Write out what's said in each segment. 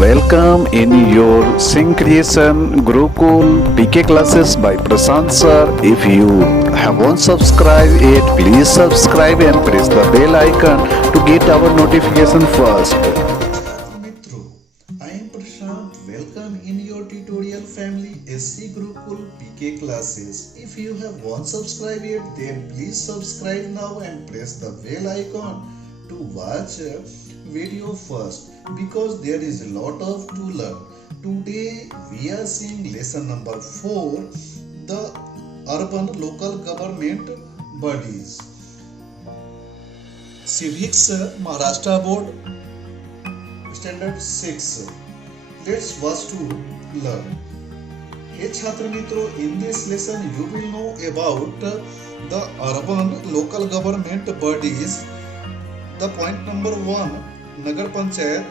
Welcome in your Sing Creation Gurukul PK classes by Prashant sir. If you haven't subscribed yet, please subscribe and press the bell icon to get our notification first. Mitro, I am Prashant. Welcome in your tutorial family SC Gurukul PK classes. If you have not subscribed yet, then please subscribe now and press the bell icon to watch video first, because there is a lot of to learn. Today we are seeing lesson number 4, the urban local government bodies. Civics Maharashtra Board Standard 6. Let's watch to learn. Hey छात्र मित्रों, in this lesson you will know about the urban local government bodies. The point number 1, Nagar Panchayat.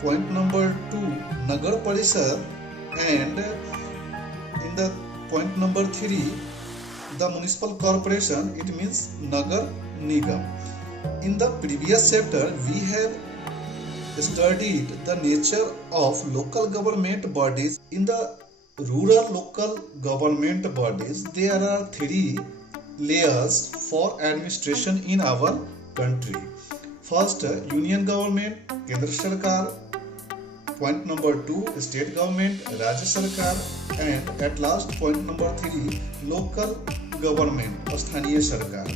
Point number 2, Nagar Parishad. And in the point number 3, the municipal corporation, it means Nagar Nigam. In the previous chapter, we have studied the nature of local government bodies. In the rural local government bodies, there are 3 layers for administration in our country. First, union government, Kendra Sarkar. Point number 2, state government, Rajya Sarkar. And at last, point number 3, local government, Sthaniya Sarkar.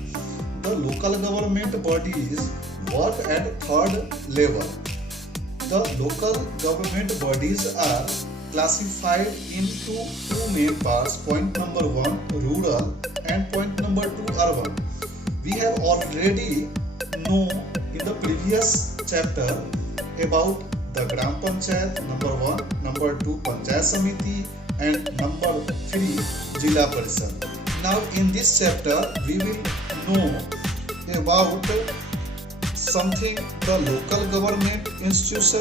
The local government bodies work at 3rd level. The local government bodies are classified into 2 main parts. Point number 1, rural, and point number 2, urban. We have already known in the previous chapter about the Gram Panchayat, number 1, number 2, Panchayat Samiti, and number 3, Jila Parishad. Now in this chapter we will know about something, the local government institution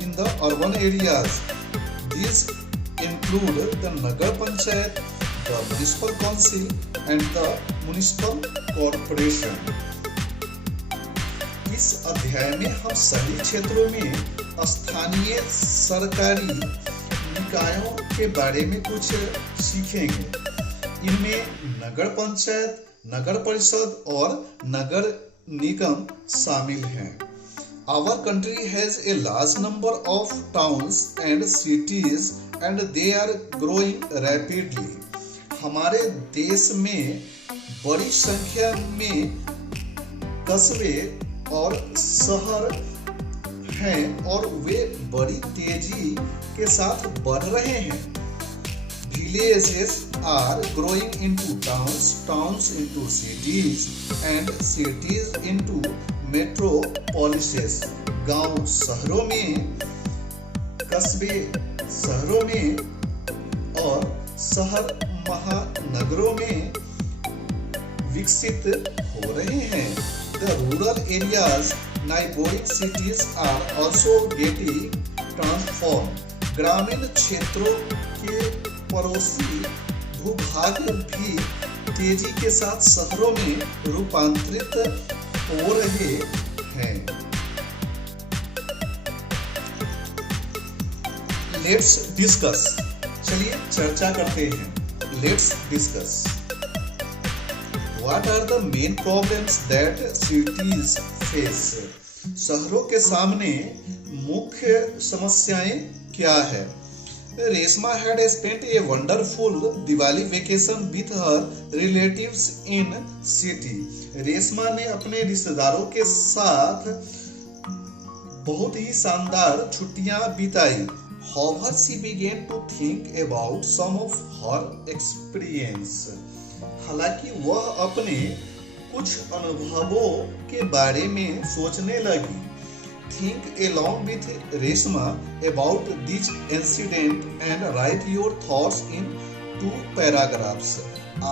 in the urban areas. These include the Nagar Panchayat, the municipal council, and the municipal corporation. इस अध्याय में हम सभी क्षेत्रों में स्थानीय सरकारी निकायों के बारे में कुछ सीखेंगे. इनमें नगर पंचायत, नगर परिषद और नगर निगम शामिल हैं. Our country has a large number of towns and cities and they are growing rapidly. हमारे देश में बड़ी संख्या में कस्बे और शहर हैं और वे बड़ी तेजी के साथ बढ़ रहे हैं. Villages are growing into towns, towns into cities, and cities into metropolises. गांव शहरों में, कस्बे शहरों में और शहर महानगरों में विकसित हो रहे हैं. The rural areas, neighboring cities are also getting transformed. ग्रामीण क्षेत्रों के पड़ोसी भूभाग भी तेजी के साथ शहरों में रूपांतरित हो रहे हैं. Let's discuss. चलिए चर्चा करते हैं. Let's discuss. What are the main problems that cities face? शहरों के सामने मुख्य समस्याएं क्या है? Reshma had spent a wonderful Diwali vacation with her relatives in city. Reshma ने अपने रिश्तेदारों के साथ बहुत ही शानदार छुट्टियां बिताई. However, she began to think about some of her experience. हालांकि वह अपने कुछ अनुभवों के बारे में सोचने लगी. Think along with Reshma about this incident and write your thoughts in 2 paragraphs.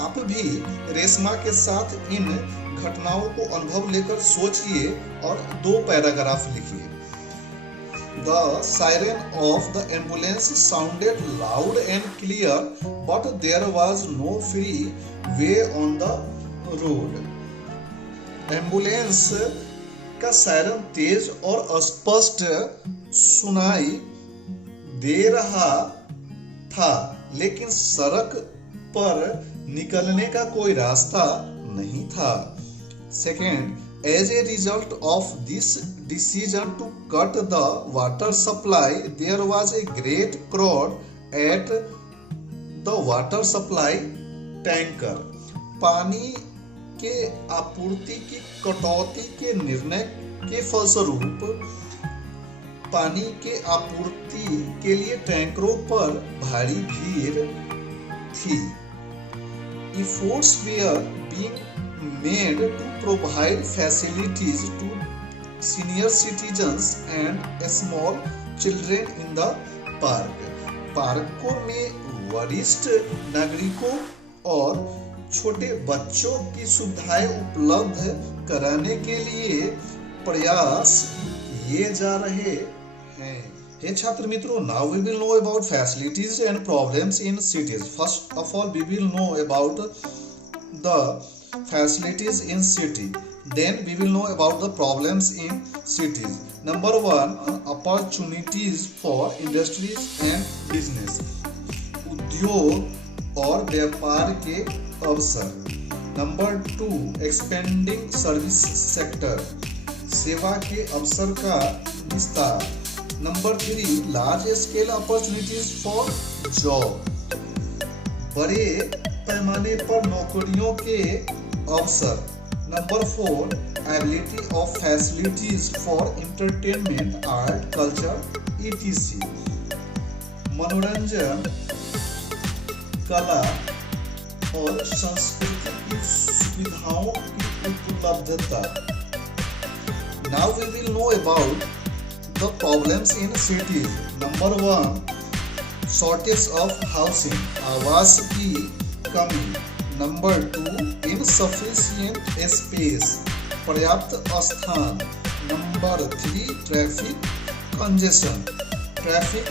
आप भी रेशमा के साथ इन घटनाओं को अनुभव लेकर सोचिए और 2 पैराग्राफ लिखिए. The siren of the ambulance sounded loud and clear, but there was no free way on the road. Ambulance का सायरन तेज और स्पष्ट सुनाई दे रहा था, लेकिन सड़क पर निकलने का कोई रास्ता नहीं था। Second, as a result of this decision to cut the water supply, there was a great crowd at the water supply tanker. पानी के आपूर्ति की कटौती के निर्णय के फलस्वरूप पानी के आपूर्ति के लिए टैंकरों पर भारी भीड़ थी। Efforts were being made to provide facilities to senior citizens and small children in the park. पार्कों में वरिष्ठ नागरिकों और छोटे बच्चों की सुविधाएं उपलब्ध कराने के लिए प्रयास किए जा रहे हैं। हे छात्र मित्रों, now we will know about facilities and problems in cities. First of all, we will know about the facilities in city. Then we will know about the problems in cities. Number 1, opportunities for industries and business. उद्योग और व्यापार के अवसर। Number 2, expanding service sector, सेवा के अवसर का विस्तार। Number 3, large scale opportunities for job, बड़े पैमाने पर नौकरियों के अवसर। Number 4, ability of facilities for entertainment, art, culture etc. मनोरंजन, कला और संस्कृति की सुविधाओं की उपलब्धता। Now we will know about the problems in cities. Number 1, shortage of housing, आवास की कमी। Number 2, insufficient space, पर्याप्त स्थान। Number 3, traffic congestion, traffic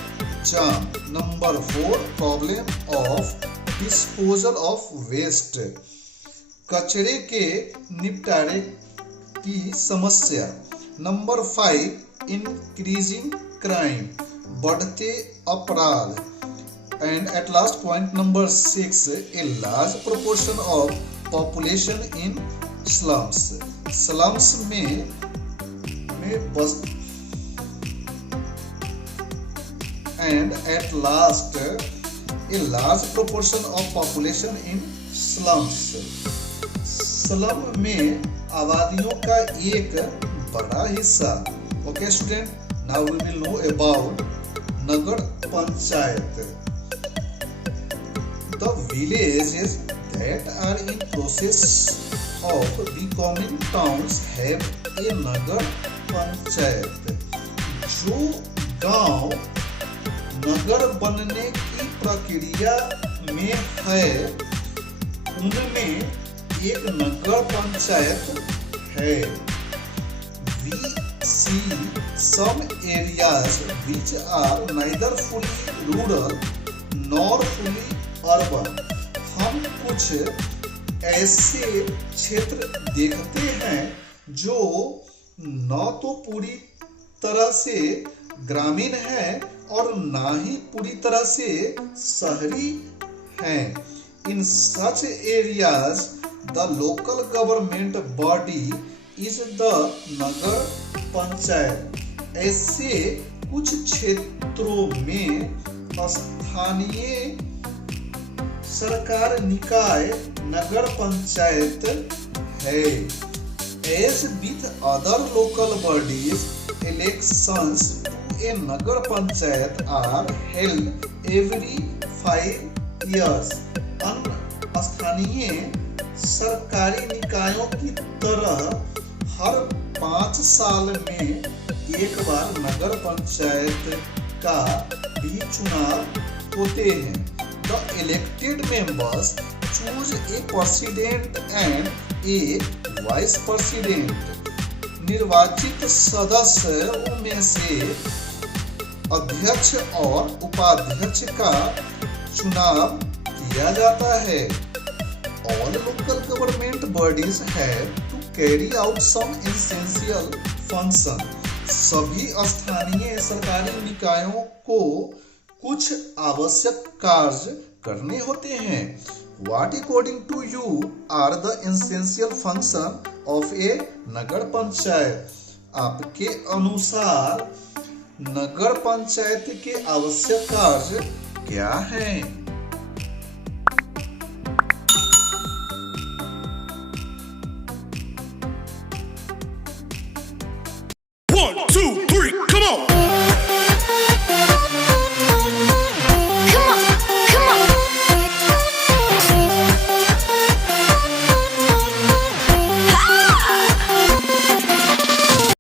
jam. Number 4, problem of disposal of waste, कचरे के निपटारे की समस्या। Number 5, increasing crime, बढ़ते अपराध। And at last point number 6, a large proportion of population in slums, slums में बस। And at last, a large proportion of population in slums, slum में आबादियों का एक बड़ा हिस्सा। Okay student, now we will know about nagar panchayat. The villages that are in process of becoming towns have a नगर पंचायत। जो गांव नगर बनने की प्रक्रिया में है, उनमें एक नगर पंचायत है। We see some areas which are neither fully rural nor fully urban. हम कुछ ऐसे क्षेत्र देखते हैं जो न तो पूरी तरह से ग्रामीण है और ना ही पूरी तरह से शहरी हैं। In such areas, the local government body is the नगर पंचायत। ऐसे कुछ क्षेत्रों में स्थानीय सरकार निकाय नगर पंचायत है। As with other local bodies, elections to a Nagar panchayat are held every 5 years. अन्य स्थानीय सरकारी निकायों की तरह हर 5 साल में एक बार नगर पंचायत का भी चुनाव होते हैं। The elected members choose a president and a vice president. निर्वाचित सदस्यों में से अध्यक्ष और उपाध्यक्ष का चुनाव किया जाता है। All local government bodies have to carry out some essential function. सभी स्थानीय सरकारी निकायों को कुछ आवश्यक कार्य करने होते हैं। What according to you are the essential function of a नगर पंचायत? आपके अनुसार नगर पंचायत के आवश्यक कार्य क्या हैं? One, two, three, come on!